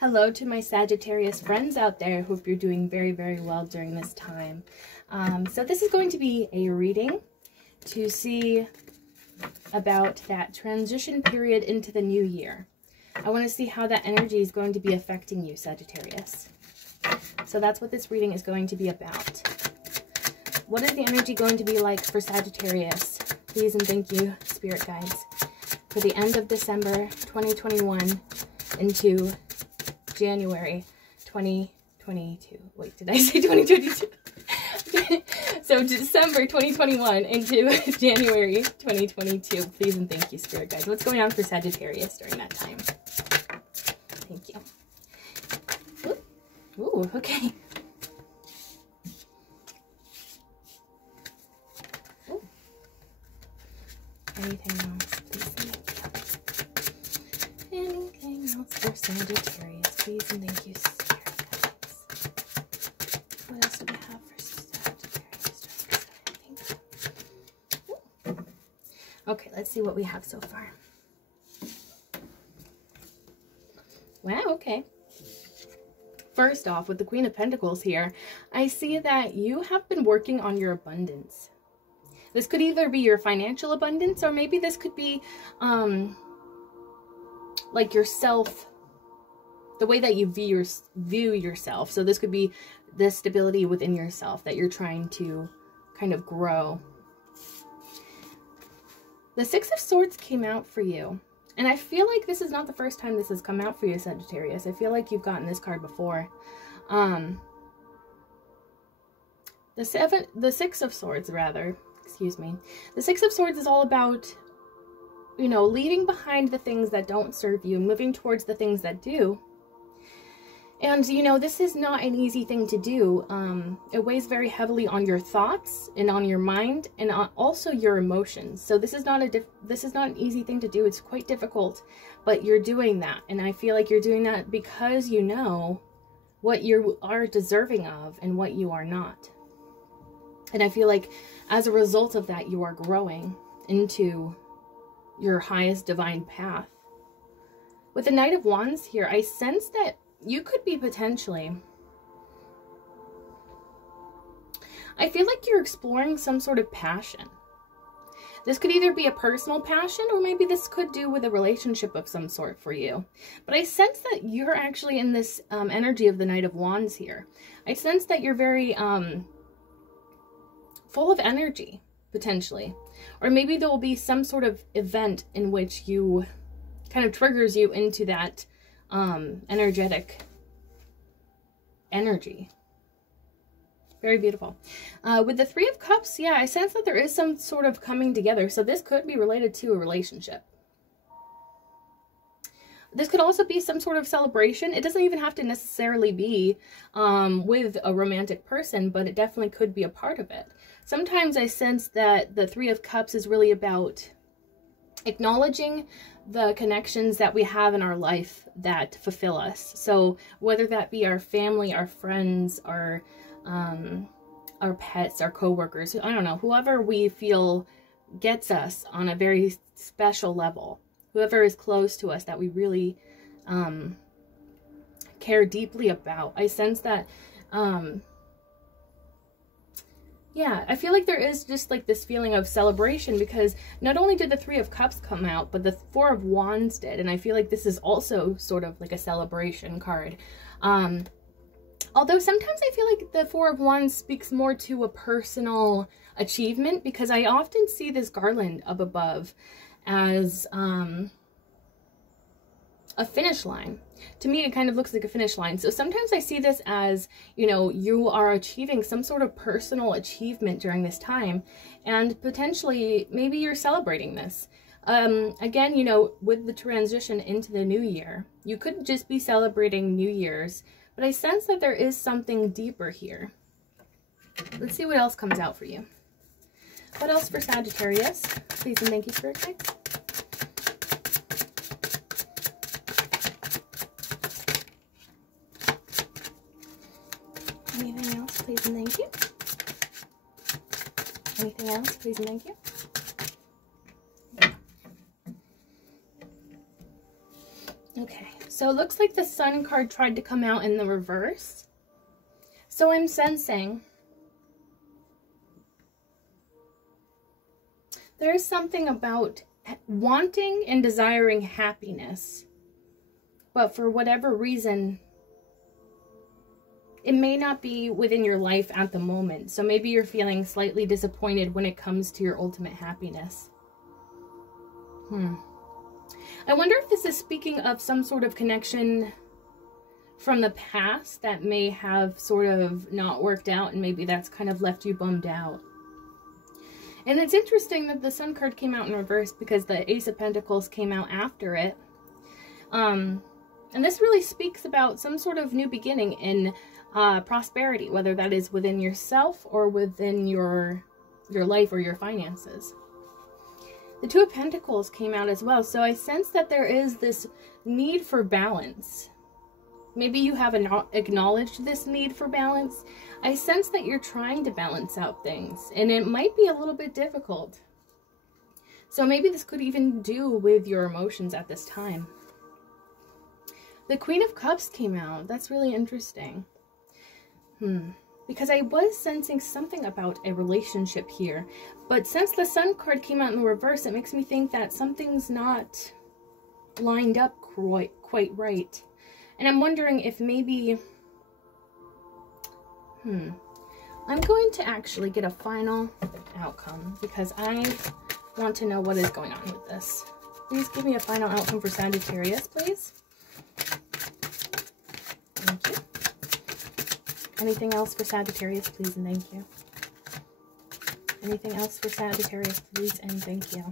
Hello to my Sagittarius friends out there. Hope you're doing very, very well during this time. So this is going to be a reading to see about that transition period into the new year. I want to see how that energy is going to be affecting you, Sagittarius. So that's what this reading is going to be about. What is the energy going to be like for Sagittarius? Please and thank you, Spirit Guides, for the end of December 2021 into January 2022. Wait, did I say 2022? So December 2021 into January 2022. Please and thank you, Spirit Guides. What's going on for Sagittarius during that time? Thank you. Ooh, okay. Ooh. Anything else? Please and thank you. Anything else for Sagittarius? Please and thank you, Spirit Guides. What else do we have for Sagittarius? Thank you. Okay, let's see what we have so far. Wow, okay. First off, with the Queen of Pentacles here, I see that you have been working on your abundance. This could either be your financial abundance, or maybe this could be like yourself, the way that you view yourself. So this could be the stability within yourself that you're trying to kind of grow. The Six of Swords came out for you. And I feel like this is not the first time this has come out for you, Sagittarius. I feel like you've gotten this card before. The Six of Swords, rather. Excuse me. The Six of Swords is all about, you know, leaving behind the things that don't serve you, moving towards the things that do. And, you know, this is not an easy thing to do. It weighs very heavily on your thoughts and on your mind and also your emotions. So this is not an easy thing to do. It's quite difficult, but you're doing that. And I feel like you're doing that because you know what you are deserving of and what you are not. And I feel like as a result of that, you are growing into your highest divine path. With the Knight of Wands here, I sense that you could be potentially, I feel like you're exploring some sort of passion. This could either be a personal passion, or maybe this could do with a relationship of some sort for you. But I sense that you're actually in this energy of the Knight of Wands here. I sense that you're very full of energy, potentially. Or maybe there will be some sort of event in which you kind of triggers you into that energetic energy. Very beautiful. With the Three of Cups, yeah, I sense that there is some sort of coming together. So this could be related to a relationship. This could also be some sort of celebration. It doesn't even have to necessarily be with a romantic person, but it definitely could be a part of it. Sometimes I sense that the Three of Cups is really about acknowledging the connections that we have in our life that fulfill us. So whether that be our family, our friends, our pets, our coworkers, I don't know, whoever we feel gets us on a very special level, whoever is close to us that we really care deeply about. I sense that yeah, I feel like there is just like this feeling of celebration, because not only did the Three of Cups come out, but the Four of Wands did. And I feel like this is also sort of like a celebration card. Although sometimes I feel like the Four of Wands speaks more to a personal achievement, because I often see this garland up above as a finish line. To me, it kind of looks like a finish line. So sometimes I see this as, you know, you are achieving some sort of personal achievement during this time, and potentially maybe you're celebrating this. Again, you know, with the transition into the new year, you could just be celebrating New Year's, but I sense that there is something deeper here. Let's see what else comes out for you. What else for Sagittarius? Please and thank you, Spirit Guides. Anything else, please and thank you. Anything else, please and thank you. Okay, So it looks like the Sun card tried to come out in the reverse. So I'm sensing there's something about wanting and desiring happiness, but for whatever reason, it may not be within your life at the moment. So maybe you're feeling slightly disappointed when it comes to your ultimate happiness. I wonder if this is speaking of some sort of connection from the past that may have sort of not worked out, and maybe that's kind of left you bummed out. And it's interesting that the Sun card came out in reverse because the Ace of Pentacles came out after it. And this really speaks about some sort of new beginning in prosperity, whether that is within yourself or within your life or your finances. The Two of Pentacles came out as well, so I sense that there is this need for balance. Maybe you haven't acknowledged this need for balance. I sense that you're trying to balance out things, and it might be a little bit difficult. So maybe this could even do with your emotions at this time. The Queen of Cups came out. That's really interesting. Because I was sensing something about a relationship here. But since the Sun card came out in the reverse, it makes me think that something's not lined up quite right. And I'm wondering if maybe... I'm going to actually get a final outcome because I want to know what is going on with this. Please give me a final outcome for Sagittarius, please. Thank you. Anything else for Sagittarius, please, and thank you. Anything else for Sagittarius, please, and thank you.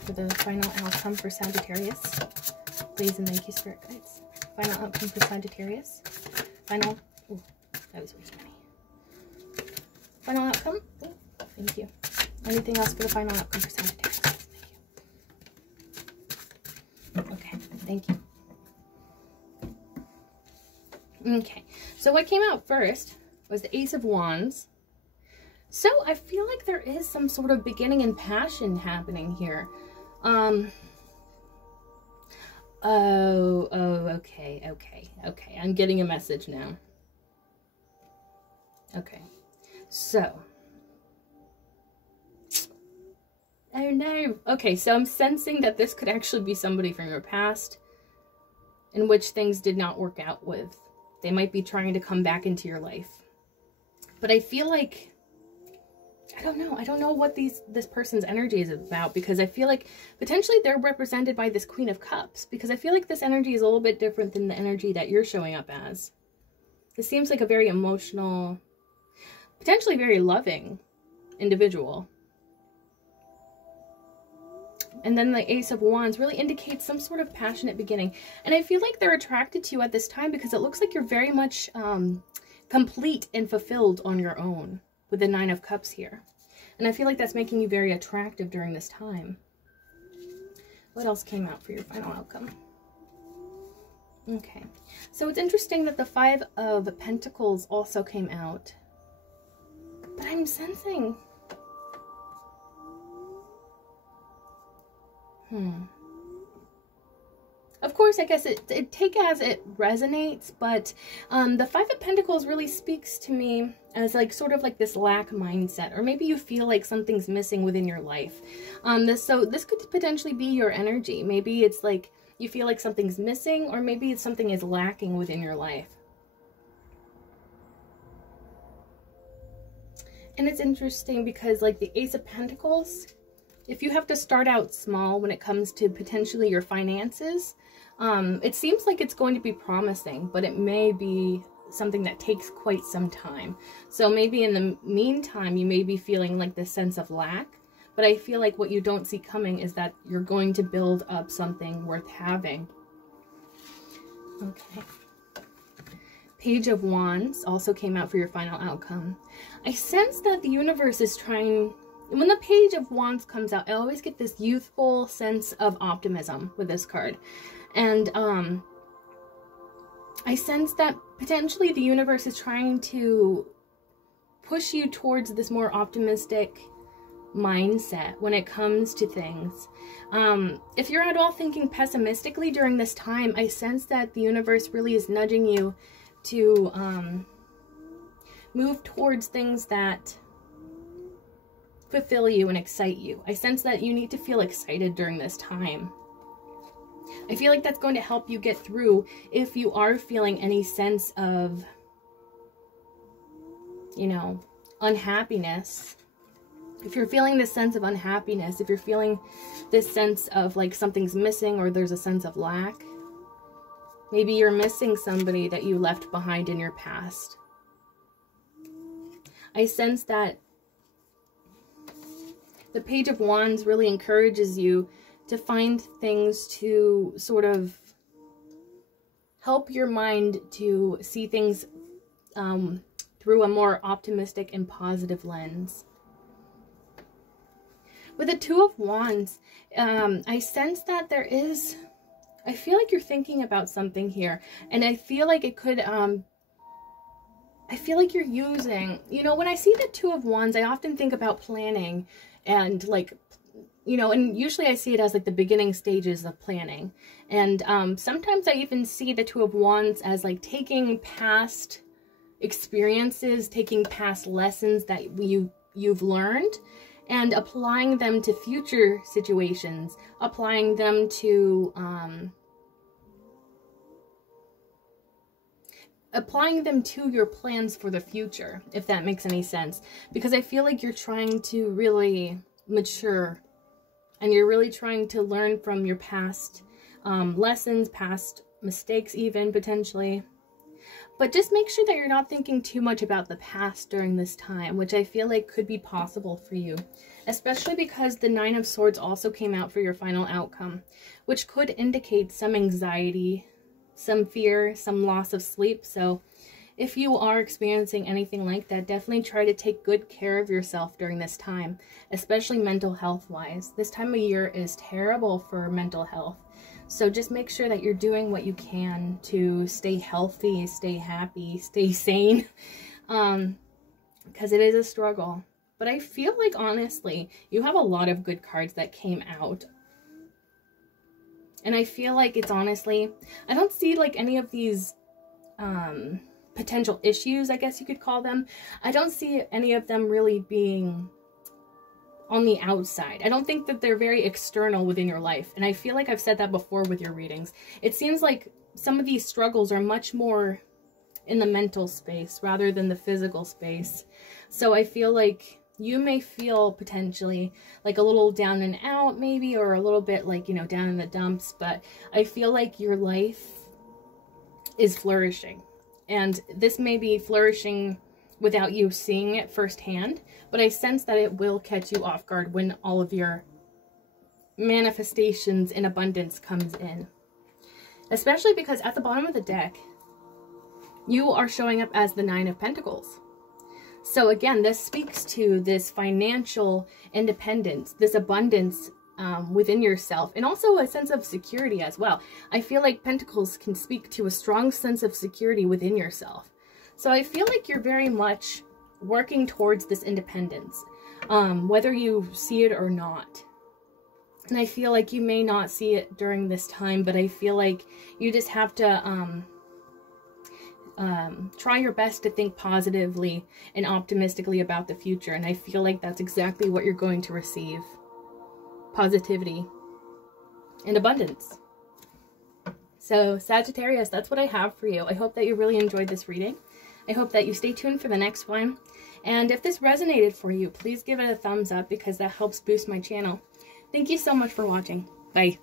For the final outcome for Sagittarius, please, and thank you, Spirit Guides. Final outcome for Sagittarius. Final, oh, that was way too many. Final outcome, oh, thank you. Anything else for the final outcome for Sagittarius, please, thank you. Okay, thank you. Okay, so what came out first was the Ace of Wands. So I feel like there is some sort of beginning and passion happening here. Okay. I'm getting a message now. Okay, so. Oh no. Okay, so I'm sensing that this could actually be somebody from your past in which things did not work out with. They might be trying to come back into your life. But I feel like, I don't know what this person's energy is about, because I feel like potentially they're represented by this Queen of Cups, because I feel like this energy is a little bit different than the energy that you're showing up as. This seems like a very emotional, potentially very loving individual. And then the Ace of Wands really indicates some sort of passionate beginning. And I feel like they're attracted to you at this time because it looks like you're very much complete and fulfilled on your own with the Nine of Cups here. And I feel like that's making you very attractive during this time. What else came out for your final outcome? Okay. So it's interesting that the Five of Pentacles also came out. But I'm sensing... Of course, I guess it take as it resonates, but the Five of Pentacles really speaks to me as like sort of like this lack mindset, or maybe you feel like something's missing within your life. So this could potentially be your energy. Maybe it's like you feel like something's missing, or maybe it's something is lacking within your life. And it's interesting because like the Ace of Pentacles, if you have to start out small when it comes to potentially your finances, it seems like it's going to be promising, but it may be something that takes quite some time. So maybe in the meantime, you may be feeling like this sense of lack, but I feel like what you don't see coming is that you're going to build up something worth having. Okay. Page of Wands also came out for your final outcome. I sense that the universe is trying... When the Page of Wands comes out, I always get this youthful sense of optimism with this card. And I sense that potentially the universe is trying to push you towards this more optimistic mindset when it comes to things. If you're at all thinking pessimistically during this time, I sense that the universe really is nudging you to move towards things that fulfill you and excite you. I sense that you need to feel excited during this time. I feel like that's going to help you get through if you are feeling any sense of, you know, unhappiness. If you're feeling this sense of unhappiness, if you're feeling this sense of like something's missing or there's a sense of lack, maybe you're missing somebody that you left behind in your past. I sense that the Page of Wands really encourages you to find things to sort of help your mind to see things through a more optimistic and positive lens. With the Two of Wands, I sense that there is, I feel like you're thinking about something here, and I feel like it could, I feel like you're using, you know, when I see the Two of Wands, I often think about planning and like, you know, and usually I see it as like the beginning stages of planning. And sometimes I even see the Two of Wands as like taking past experiences, taking past lessons that you've learned, and applying them to future situations, applying them to your plans for the future, if that makes any sense. Because I feel like you're trying to really mature, and you're really trying to learn from your past lessons, past mistakes even, potentially. But just make sure that you're not thinking too much about the past during this time, which I feel like could be possible for you. Especially because the Nine of Swords also came out for your final outcome, which could indicate some anxiety, some fear, some loss of sleep. So if you are experiencing anything like that, definitely try to take good care of yourself during this time, especially mental health wise. This time of year is terrible for mental health. So just make sure that you're doing what you can to stay healthy, stay happy, stay sane, because it is a struggle. But I feel like, honestly, you have a lot of good cards that came out. And I feel like it's honestly, I don't see like any of these potential issues, I guess you could call them. I don't see any of them really being on the outside. I don't think that they're very external within your life. And I feel like I've said that before with your readings. It seems like some of these struggles are much more in the mental space rather than the physical space. So I feel like you may feel potentially like a little down and out maybe, or a little bit like, you know, down in the dumps, but I feel like your life is flourishing. And this may be flourishing without you seeing it firsthand, but I sense that it will catch you off guard when all of your manifestations in abundance comes in. Especially because at the bottom of the deck, you are showing up as the Nine of Pentacles. So again, this speaks to this financial independence, this abundance within yourself, and also a sense of security as well. I feel like Pentacles can speak to a strong sense of security within yourself. So I feel like you're very much working towards this independence, whether you see it or not. And I feel like you may not see it during this time, but I feel like you just have to try your best to think positively and optimistically about the future. And I feel like that's exactly what you're going to receive. Positivity and abundance. So Sagittarius, that's what I have for you. I hope that you really enjoyed this reading. I hope that you stay tuned for the next one. And if this resonated for you, please give it a thumbs up because that helps boost my channel. Thank you so much for watching. Bye.